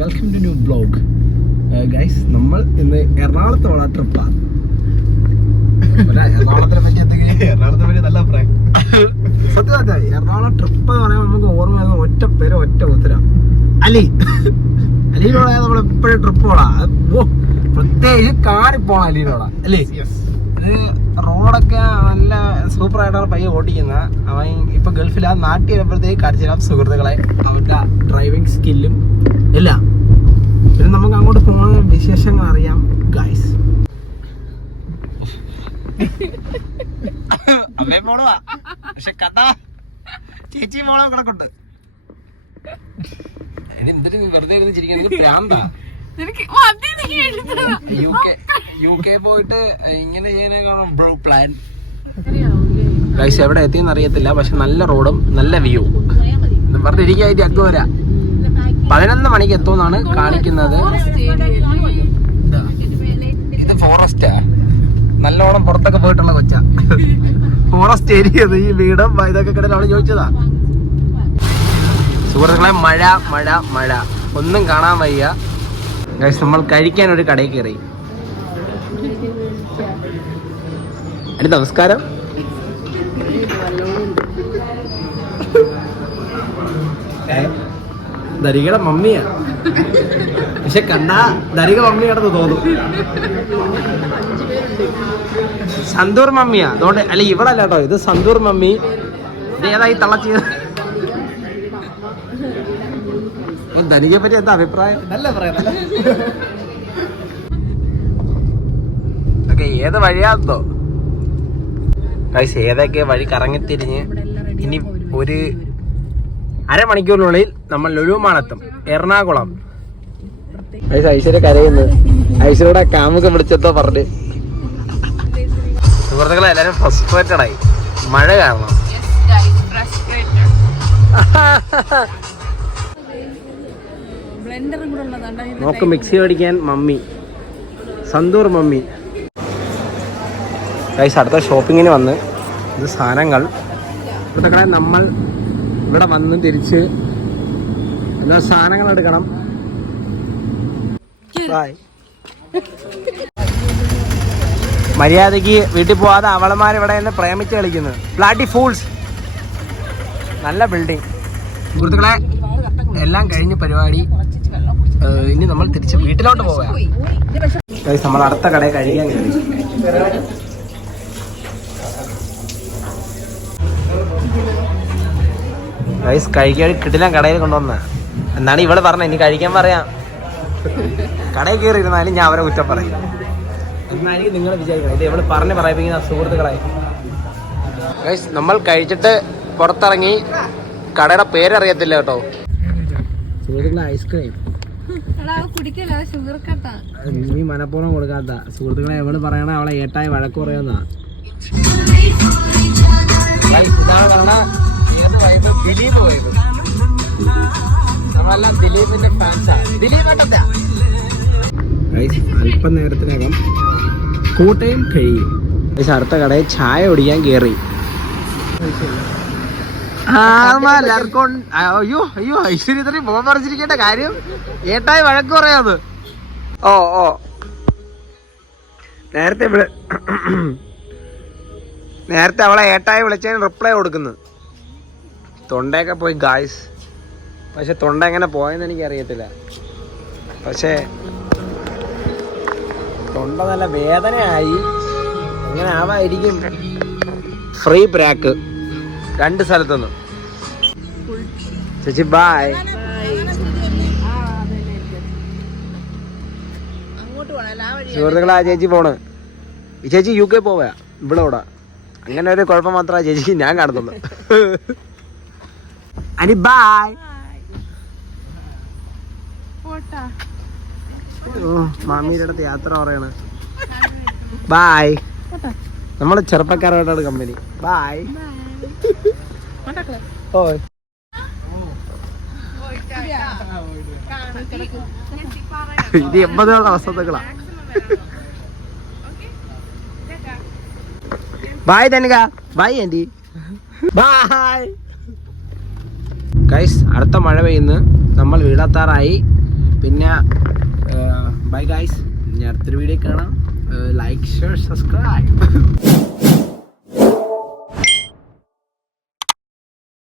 Welcome to new blog guys. നമ്മൾ ഇന്ന് എറണാകുളത്തോളം ട്രിപ്പാണ്. എറണാകുളത്തിനെ പറ്റി എറണാകുളത്തെ പറ്റി നല്ല അഭിപ്രായം. സത്യമാ, എറണാകുളം ട്രിപ്പ് എന്ന് പറയുമ്പോൾ നമുക്ക് ഓർമ്മ വരുന്ന ഒറ്റ പേര് ഒറ്റ ഉത്തരം അലീനോടാ. നമ്മൾ എപ്പോഴും ട്രിപ്പ് പോടാ, പ്രത്യേകിച്ച് കാറിൽ പോണം അലീനോടാ അല്ലേ. ഇത് റോഡൊക്കെ നല്ല സൂപ്പർ ആയിട്ടാണ് പയ്യെ ഓടിക്കുന്നത്. അവൻ ഇപ്പൊ ഗൾഫിലാ. നാട്ടിൽ വരുമ്പോഴത്തേക്ക് കാണിച്ചുതരാം സുഹൃത്തുക്കളെ അവന്റെ ഡ്രൈവിംഗ് സ്കില്ലും എല്ലാം. പിന്നെ നമുക്ക് അങ്ങോട്ട് പോകുന്ന വിശേഷങ്ങൾ അറിയാം ഗൈസ്. അമ്മേ മോളുവാ, പക്ഷെ കണ്ടാ ചേച്ചി മോളെ കിടക്കുണ്ട്. എന്തിനു വെറുതെ ചിരിക്കാൻ പ്രാന്താ. UK പോയിട്ട് ഇങ്ങനെ ചെയ്യാനാണ് ബ്രോ പ്ലാൻ. ഗൈസ് എവിടെ എത്തിയെന്ന് അറിയത്തില്ല, പക്ഷെ നല്ല റോഡും നല്ല വ്യൂ. വെറുതെ ഇരിക്കായിട്ട് അക്ക് വരാ. 11 മണിക്ക് എത്തുമെന്നാണ് കാണിക്കുന്നത്. ഇത് ഫോറസ്റ്റാ, നല്ലോണം പുറത്തൊക്കെ പോയിട്ടുള്ള കൊച്ച. ഫോറസ്റ്റ് ഏരിയ ഈ വീടും ഇതൊക്കെ കിടന്ന് അവള് ചോദിച്ചതാ. സുഹൃത്തുക്കളെ മഴ മഴ മഴ, ഒന്നും കാണാൻ വയ്യ. ഗൈസ് നമ്മൾ കഴിക്കാൻ ഒരു കടയിൽ കയറി. നമസ്കാരം. ദരികയുടെ മമ്മിയാ, പക്ഷെ കണ്ടാ ദരിക മമ്മിയാണെന്ന് തോന്നും. സന്തൂർ മമ്മിയാ അതുകൊണ്ട്. അല്ല ഇവിടെ അല്ല കേട്ടോ, ഇത് സന്തൂർ മമ്മി. ഇത് ഏതായി തളച്ച്. ധനികയെ പറ്റി എന്താ അഭിപ്രായം? നല്ല പറയാം. ഓക്കെ, ഏത് വഴിയാന്നോ ഗൈസ്, ഏതൊക്കെ വഴി കറങ്ങിത്തിരിഞ്ഞ് ഇനി ഒരു അരമണിക്കൂറിനുള്ളിൽ നമ്മൾ ലുലുമാളെത്തും, എറണാകുളം. ഗൈസ് ഐശ്വര്യ കരയുന്നു. ഐശ്വര്യയുടെ കാമുക വിളിച്ചെത്തോ പറഞ്ഞ്. സുഹൃത്തുക്കളെ എല്ലാരും ഫ്രസ്ട്രേറ്റഡ് ആയി മഴ കാരണം. നോക്ക് മിക്സി ഓടിക്കാൻ മമ്മി, സന്തൂർ മമ്മി. ഗൈസ് അടുത്ത ഷോപ്പിങ്ങിന് വന്ന് ഇത് സാധനങ്ങൾ. സുഹൃത്തുക്കളെ നമ്മൾ ഇവിടെ വന്ന് തിരിച്ച് എല്ലാ സാധനങ്ങൾ എടുക്കണം. മര്യാദക്ക് വീട്ടിൽ പോവാതെ അവളമാരിവിടെ എന്നെ പ്രേമിച്ച് കളിക്കുന്നു. Bloody fools. നല്ല ബിൽഡിംഗ്. സുഹൃത്തുക്കളെ എല്ലാം കഴിഞ്ഞ് പരിപാടി. ഇനി നമ്മൾ തിരിച്ച് വീട്ടിലോട്ട് പോവാം. നമ്മൾ അടുത്ത കടയിൽ കഴിക്കാൻ കയറി. ഗൈസ് കഴിക്കാൻ കിടിലൻ കടയിൽ കൊണ്ടുവന്ന എന്നാണ് ഇവള് പറഞ്ഞത്. ഇനി കഴിക്കാൻ പറയാം. കടയിൽ കയറി ഇരുന്നാലും ഞാൻ അവരെ കുറ്റം പറയും എന്നായിരിക്കും നിങ്ങൾ വിചാരിക്കണം. ഇത് ഇവള് പറഞ്ഞ് പറയിപ്പിക്കുന്ന സുഹൃത്തുക്കളെ. ഗൈസ് നമ്മൾ കഴിച്ചിട്ട് പുറത്തിറങ്ങി. കടയുടെ പേരറിയത്തില്ല കേട്ടോ സുഹൃത്തുക്കളെ. ഐസ്ക്രീം നീ മനഃപൂർവ്വം കൊടുക്കാത്ത. സുഹൃത്തുക്കളെ എവള് പറയണ അവളെ ഏട്ടായി വഴക്ക് പറയുന്ന. ദിലീപ് വൈബ്. നമ്മളെല്ലാം ദിലീപിന്റെ ഫാൻസാ. അല്പ നേരത്തിനകം കോട്ടയം കഴിയും. അടുത്ത കടയിൽ ചായ കുടിക്കാൻ കയറി. അയ്യോ അയ്യോ ഐശ്വര്യ ഇത്രയും മുഖം പറിച്ചിരിക്കേണ്ട കാര്യം. ഏട്ടായി വഴക്ക് പറയാത്. ഓ ഓ നേരത്തെ അവളെ ഏട്ടായി വിളിച്ചതിന് റിപ്ലൈ കൊടുക്കുന്നു. തൊണ്ടയൊക്കെ പോയി ഗായ്സ്. പക്ഷെ തൊണ്ട എങ്ങനെ പോയെന്ന് എനിക്കറിയത്തില്ല. പക്ഷേ തൊണ്ട നല്ല വേദനയായി. എങ്ങനെ ആവായിരിക്കും. ഫ്രീ ബ്രാക്ക് 2 സ്ഥലത്തുനിന്ന്. ചേച്ചി ബായ്. സുഹൃത്തുക്കളെ ആ ചേച്ചി പോണ്. ഈ ചേച്ചി UK പോവാ ഇവിടെ ഓടാ. അങ്ങനെ ഒരു കുഴപ്പം മാത്രമേ ചേച്ചിക്ക് ഞാൻ കാണുന്നുള്ളൂ. അനി ബായ്. മാമിയുടെ അടുത്ത് യാത്ര പറയണ. ബായ്. നമ്മള് ചെറുപ്പക്കാരായിട്ടാണ് കമ്പനി. ബായ്. ഓ ഇത് 80 വസന്തകളാ. ബായ് തനിക. Bye aunty. ബായ്. ഗൈസ് അടുത്ത മഴ പെയ്യുന്നു. നമ്മൾ വീടെത്താറായി. പിന്നെ ബൈ ഗൈസ്, ഇനി അടുത്തൊരു വീഡിയോ കാണാം. Like share subscribe.